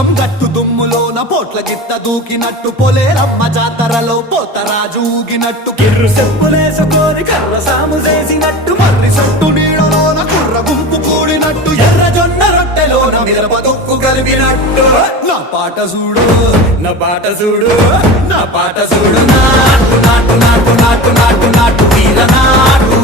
పోచం గట్టు దుమ్ములోన పోట్ల గిత్త దూకినట్టు పొలేరమ్మ జాతరలో పోతరాజు ఊగినట్టు కిర్రు చెప్పులేసుకొని కర్ర సాము చేసినట్టు మర్రి సొట్టు నీడలోన కుర్ర గుంపు కూడినట్టు ఎర్ర జొన్న రొట్టెలోన మిరప దుక్కు కలిపినట్టు నా పాట చూడు నా పాట చూడు నా పాట చూడు నాటు నాటు నాటు నాటు నాటు నాటు వీర నాటు